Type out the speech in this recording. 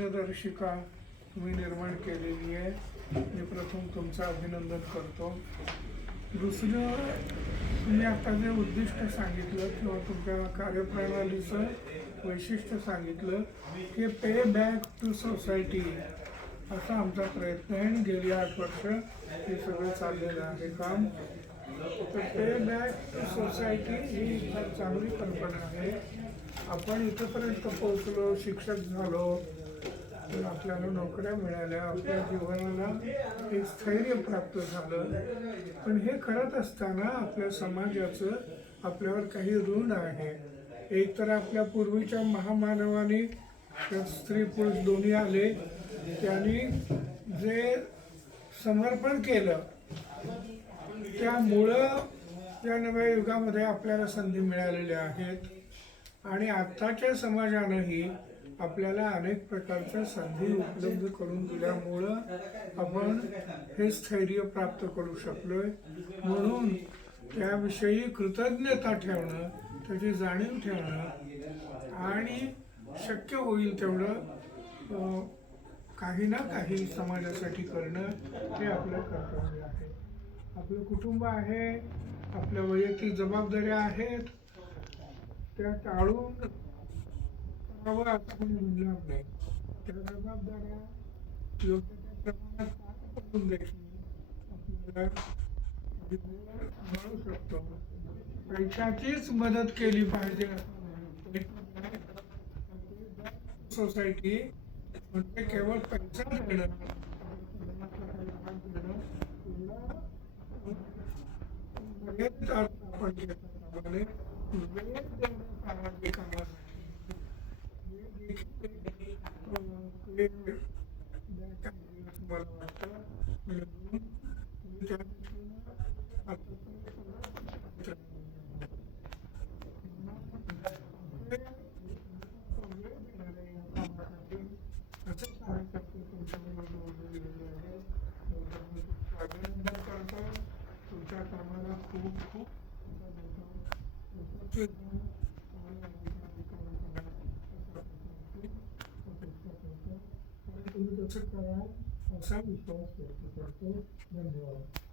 मार्गदर्शिका तुम्ही निर्माण केलेली आहे. मी प्रथम तुमचं अभिनंदन करतो. दुसरं तुम्ही आता जे उद्दिष्ट सांगितलं किंवा तुमच्या कार्यप्रणालीचं वैशिष्ट्य सांगितलं की पे बॅक टू सोसायटी असा आमचा प्रयत्न आहे. आणि गेली आठ वर्ष हे सगळं चाललेलं आहे काम. तर पे बॅक टू सोसायटी ही फार चांगली कल्पना आहे. आपण इथंपर्यंत पोहोचलो शिक्षक झालो आपल्याला नोकऱ्या मिळाल्या आपल्या जीवनाला एक स्थैर्य प्राप्त झालं. पण हे करत असताना आपल्या समाजाचं आपल्यावर काही ऋण आहे. एक तर आपल्या पूर्वीच्या महामानवाने त्यात स्त्री पुरुष दोन्ही आले त्यांनी जे समर्पण केलं त्यामुळं या नव्या युगामध्ये आपल्याला संधी मिळालेल्या आहेत. आणि आत्ताच्या समाजानंही आपल्याला अनेक प्रकारच्या संधी उपलब्ध करून दिल्यामुळं आपण हे स्थैर्य प्राप्त करू शकलोय. म्हणून त्याविषयी कृतज्ञता ठेवणं त्याची जाणीव ठेवणं आणि शक्य होईल तेवढं काही ना काही समाजासाठी करणं हे आपलं कर्तव्य आहे. आपलं कुटुंब आहे आपल्या वैयक्तिक जबाबदाऱ्या आहेत त्या टाळून कोणी म्हणणार नाही त्या जबाबदाऱ्या योग्य त्या प्रमाणात पार पडून देखील आपल्याला मिळू शकतो पैशाचीच मदत केली पाहिजे सोसायटी म्हणजे केवळ पैसा देणं. मर्यादित अर्थ आपण वेळ देणं कामाचे कामासाठी हे देखील, अं, वेळ द्यायचा आहे असं मला वाटतं म्हणून तुम्ही त्या दृष्टीनं आतापर्यंत सगळं वेळ देणारे या कामासाठी असं कार्यकर्ते तुमच्याबरोबर जोडलेले आहेत. त्याबद्दल मी अभिनंदन करतो तुमच्या कामाला खूप खूप करतो आणि तुम्ही तसं कराल असा विश्वास व्यक्त करतो धन्यवाद